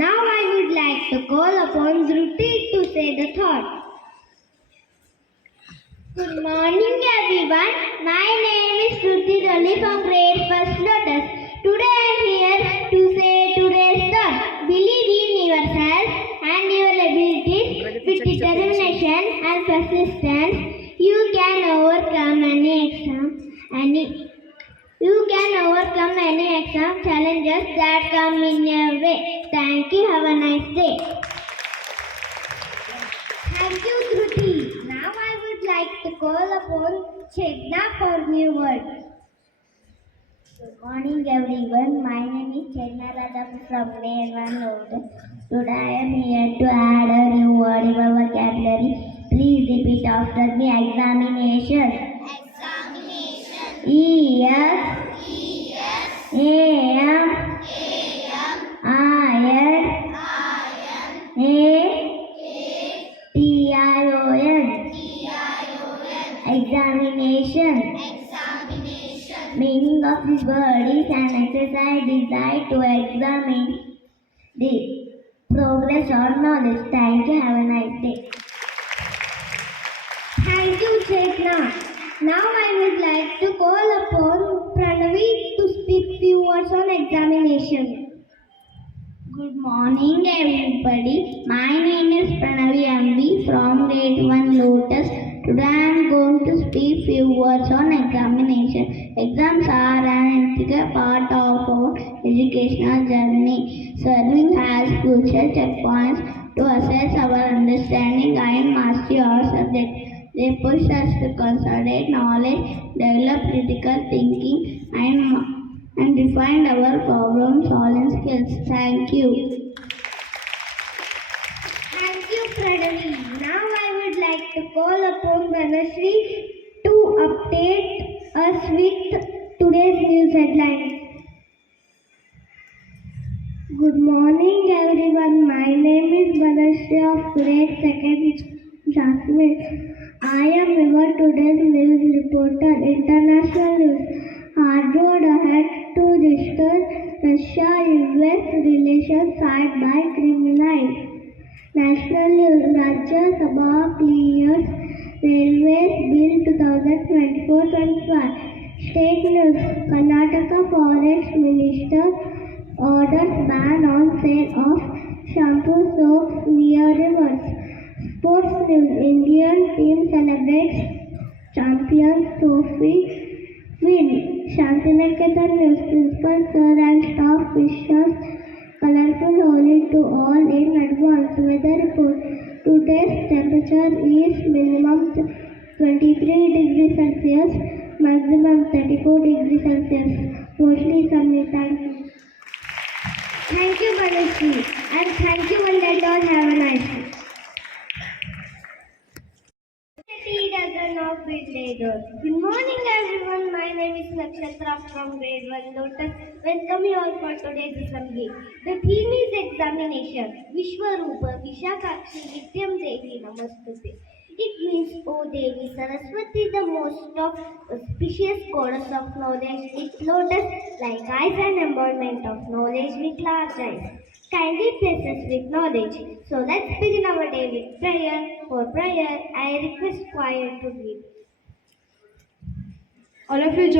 Now I would like to call upon Dhruti to say the thought. Good morning everyone. My name is Dhruti Dolly from grade 1st Lotus. Today I am here to say today's thought. Believe in yourself and your abilities. With determination and persistence, you can overcome any exam challenges that come in your way. Thank you. Have a nice day. Thank you, Dhruti. Now I would like to call upon Chedna for new words. Good morning, everyone. My name is Chedna Radha from grade 1 Lotus. Today I am here to add a new word in our vocabulary. Please repeat after me. Examination. Examination. Meaning of this word is an exercise designed to examine the progress or knowledge. Thank you. Have a nice day. Thank you, Chetna. Now I would like to call upon Pranavi to speak few words on examination. Good morning, everybody. My name is Pranavi MV from grade 1 Lotus. Today I am going to speak few words on examination. Exams are an integral part of our educational journey, serving as crucial checkpoints to assess our understanding and mastery of subject. They push us to consolidate knowledge, develop critical thinking, and refine our problem-solving skills. Thank you. Thank you, Pranavi. Now I would like to call upon Dhanashree to update us with today's news headlines. Good morning, everyone. My name is Dhanashree of grade 2nd Jasmine. I am your today's news reporter. International news. Hard road ahead to restore Russia-US relations fight by criminals. National news. Rajya Sabha clears Railways Bill 2024-25. State news. Karnataka Forest Minister orders ban on sale of shampoo soaps near rivers. Sports news. Indian team celebrates Champions Trophy win. Shantiniketan news. Principal sir and staff wishes colorful Holi to all in advance. Weather report. Today's temperature is minimum 23 degrees Celsius, maximum 34 degrees Celsius. Mostly sunny. Thank you. Thank you, Manashri. And thank you, and let all have a nice day. Good morning, everyone. My name is Nakshatra from grade 1 Lotus. Welcome you all for today's assembly. The theme is examination. Vishwarupa Vishakakshi Vidyam Devi Namastute. It means, O Devi Saraswati, the most auspicious goddess of knowledge with lotus like eyes and embodiment of knowledge with large eyes. Kindly bless us with knowledge. So let's begin our day with prayer. For prayer, I request choir to lead. All of you join